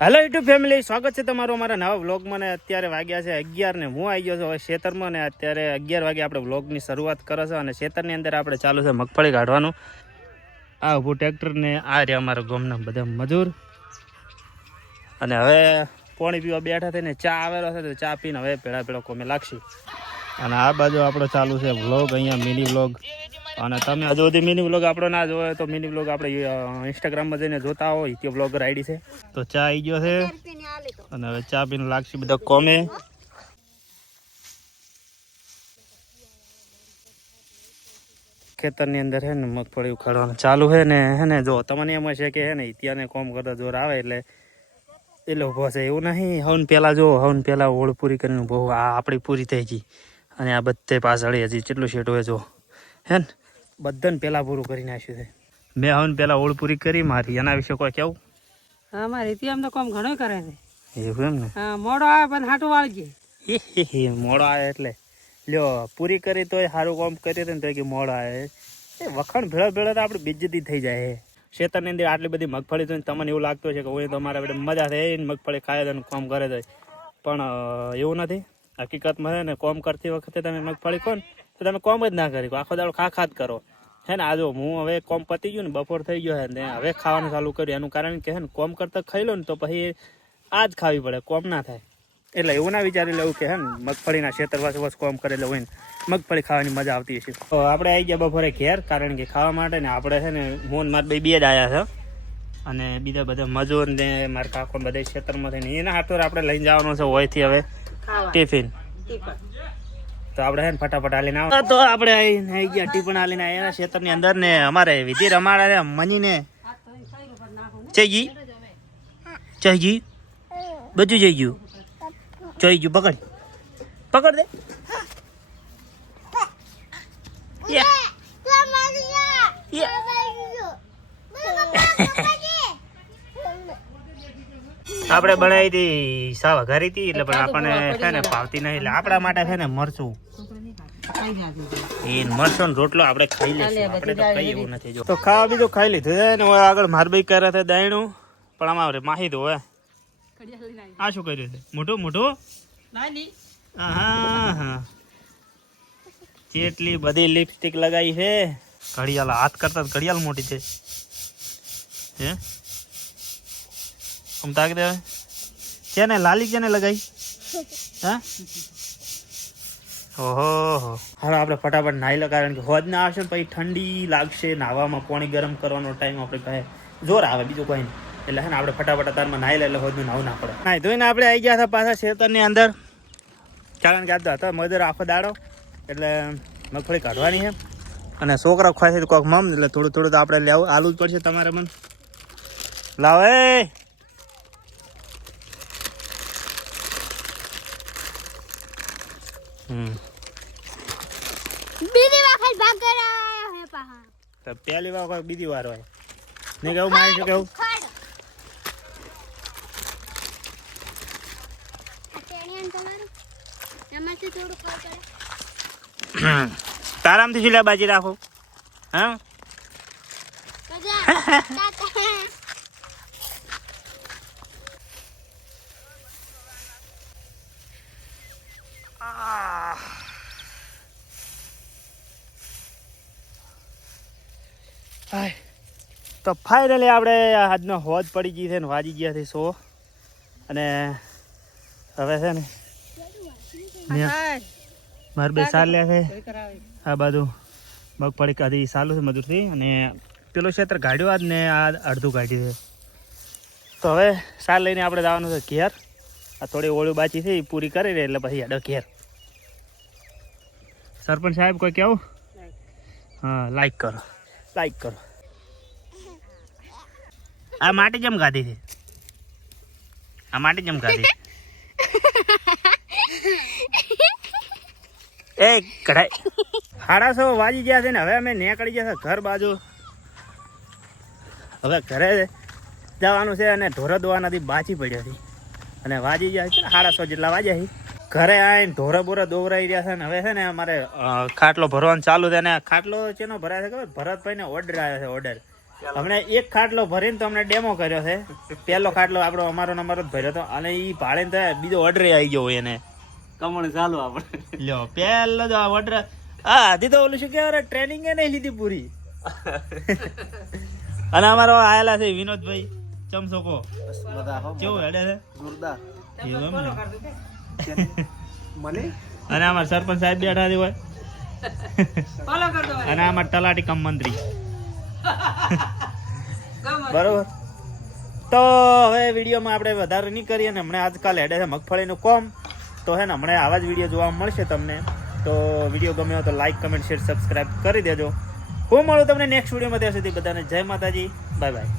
Hello YouTube family, સ્વાગત છે તમારું અમારા નવા વ્લોગમાં. ને અત્યારે વાગ્યા છે 11 ને હું આવી ગયો છું હવે ખેતરમાં. ને અત્યારે 11 વાગે આપણે વ્લોગની શરૂઆત કરે છે અને ખેતરની અંદર આપણે ચાલુ છે મગફળી કાઢવાનું. આ ઊભું ટ્રેક્ટર ને આ રહ્યા અમારા ગામના બધા મજૂર. અને હવે પાણી પીવા બેઠા થઈને ચા આવેલો છે તો ચા પીને હવે ભેળા કોમે લાગશે. અને આ બાજુ આપણો ચાલુ છે વ્લોગ, અહીંયા મિની વ્લોગ. અને તમે હજુ સુધી મિની વ્લોગ આપણો ના જોયો તો મિની વ્લોગ આપણે ઇન્સ્ટાગ્રામમાં જઈને જોતા હોય, તે વ્લોગર આઈડી છે. તો ચા આવી ગયો છે અને હવે ચા પીને લાગશે બધા કોમે. ખેતરની અંદર છે ને મગફળી ઉખાડવાનું ચાલુ છે ને જો તમને એમ છે કે હે ને ત્યાં કોમ કરતા જોર આવે એટલે ઉભો છે એવું નહીં. હવન પહેલાં જો હવન પહેલાં ઓળ પૂરી કરીને બહુ આ આપણી પૂરી થઈ ગઈ અને આ બધે પાછળ હજી કેટલું શેઠ હોય જો હે ને બધાને પહેલાં પૂરું કરી નાખ્યું છે. મેં હવન પહેલાં ઓળ પૂરી કરી મારી, એના વિશે કોઈ કેવું? હા, મારી ત્યાં તો કામ ઘણું કરે છે. એવું એમ ને? હા, મોડો આવે પણ હાટું વાળજે. મોડો આવે એટલે લ્યો પૂરી કરી તોય સારું કામ કરી ને તો કે મોડો આવે. એ વખાણ ભેળા તો આપણે બેઇજ્જતી થઈ જાય. ખેતરની અંદર આટલી બધી મગફળી તો તમને એવું લાગતું છે કે હોય તો અમારા બેટા મજા થાય ને મગફળી ખાય તો કામ કરે તો, પણ એવું નથી. હકીકતમાં છે ને કામ કરતી વખતે તમે મગફળી ખો ને તો તમે કામ જ ના કરી, આખો દાડો ખા જ કરો હે ને. આ જો હું હવે કોમ પતી ગયું ને બપોર થઈ ગયો હે ને હવે ખાવાનું ચાલુ કર્યું. એનું કારણ કે હે ને કોમ કરતા ખાઈ લો ને તો પછી આ જ ખાવી પડે, કોમ ના થાય. એટલે એવું ના વિચારી લેવું કે હે ને મગફળીના ખેતર બસ કોમ કરેલું હોય ને મગફળી ખાવાની મજા આવતી હશે. તો આપણે આવી ગયા બપોરે ઘેર, કારણ કે ખાવા માટે ને આપણે છે ને મોન માર બે જ આવ્યા છે અને બીજા બધા મજૂર ને મારા કાકો બધા ખેતરમાં થઈને એના હાથોર આપણે લઈને જવાનું છે હોયથી હવે ટિફિન. તો આપણે છે ને ફટાફટ હાલીને આવો તો આપણે આવી ગયા ટિફિન હાલીને એના ખેતરની અંદર ને અમારે વિધિ રમાડા મનીને જઈ બધું જઈ ગયું જોઈ ગયું. પકડ દે. આપણે બનાવી હતી સાવ ઘરી હતી એટલે પણ આપણને છે ને ભાવતી નહીં, એટલે આપણા માટે છે ને મરચું મરચો ને રોટલો આપણે ખાઈ લઈશું. આપણે તો કઈ એવું નથી. જો તો ખાવા બીજું ખાઈ લીધું છે ને આગળ મારભાઈ કરે છે દાયણું, પણ આમાં માહી દો હવે આ શું કર્યું છે મોટું હા કેટલી બધી લિપસ્ટિક લગાવી છે. ઘડિયાળ હાથ કરતા ઘડિયાળ મોટી છે હે આમ તાક દે છે ને લાલી છે ને લગાવી હા. ઓહો હવે આપણે ફટાફટ નાહી લો, કારણ કે હોજ ના આવશે ને પછી ઠંડી લાગશે. નાહવામાં પાણી ગરમ કરવાનો ટાઈમ આપણે પાસે જોર આવે, બીજું કોઈ નહીં. એટલે હે ને આપણે ફટાફટ અતારમાં નાહી લે એટલે હોજનું નાવું ના પડે. નાહી ધોઈને આપણે આવી ગયા હતા પાછા ખેતરની અંદર, કારણ કે આજે હતા મજૂર આખો દાડો એટલે મગફળી કાઢવાની છે. અને છોકરા ખવાય છે કોઈક મમ એટલે થોડું તો આપણે લેવું આલું જ પડશે તમારે. મને લાવ એ પહેલી વાર કોઈ બીજી વાર હોય નહીં કેવું મારી શું કેવું. તારામથી શું બાજી રાખો હા. તો ફાઇનલી આપણે આજનો હોજ પડી ગઈ છે ને વાજી ગયા છે 100. અને હવે છે ને મારે બે સાલ લે છે આ બાજુ મગફળી કાઢી સાલું છે મજૂરથી. અને પેલું ક્ષેત્ર કાઢ્યું આજ ને આ અડધું કાઢ્યું છે. તો હવે સાલ લઈને આપણે જવાનું છે ઘેર. આ થોડી ઓળું બાચી છે એ પૂરી કરી રહી એટલે પછી હેડો ઘેર. સરપંચ સાહેબ કોઈ કેવું? હા, લાઈક કરો. આ માટી જેમ ગાધી છે, આ માટી જેમ ગાધી એ કઢાઈ 6:30 વાગી ગયા છે ને હવે અમે નીકળી ગયા છે ઘર બાજુ. હવે ઘરે જવાનું છે અને ઢોર દોવાનાથી બાચી પડ્યો હતી અને વાજી ગયા છે 6:30 જેટલા વાગ્યા છે. ઘરે આવીને ઢોરા બોરા દોવરાઈ રહ્યા છે ને હવે છે ને અમારે ખાટલો ભરવાનું ચાલુ છે. અને ખાટલો ચેનો ભરાય છે ખબર? ભરતભાઈને ઓર્ડર આવ્યો છે, ઓર્ડર હમણાં એક ખાટલો ભરીને તો અમને ડેમો કર્યો છે. પહેલો ખાટલો આપણો અમારો નંબર જ ભર્યો હતો અને એ ભાડે તો બીજો ઓર્ડર આવી ગયો હોય એને કમણ ચાલુ આપણે. લ્યો પહેલો જ ઓર્ડર. હા હજી તો ઓલું શું કહેવાય ટ્રેનિંગ એ નહીં લીધી પૂરી. અને અમારો આયેલા છે વિનોદભાઈ ચમસોકો કેવું હેડે છે જોરદાર. એવું એમ ને? મને અને અમાર સરપંચ સાહેબ બેઠા છે હોય ફોલો કર દો અને અમાર તલાટી કમ મંત્રી બરોબર. તો હવે વિડીયોમાં આપણે વધારે નહીં કરીએ ને હમણાં આજકાલ હેડે છે મગફળીનું કોમ. તો હે ને હમણાં આવા જ વિડીયો જોવા મળશે તમને. તો વિડીયો ગમ્યો હોય તો લાઈક કમેન્ટ શેર સબસ્ક્રાઈબ કરી દેજો. હું મળું તમને નેક્સ્ટ વિડીયોમાં. ત્યાં સુધી બધાને જય માતાજી, બાય બાય.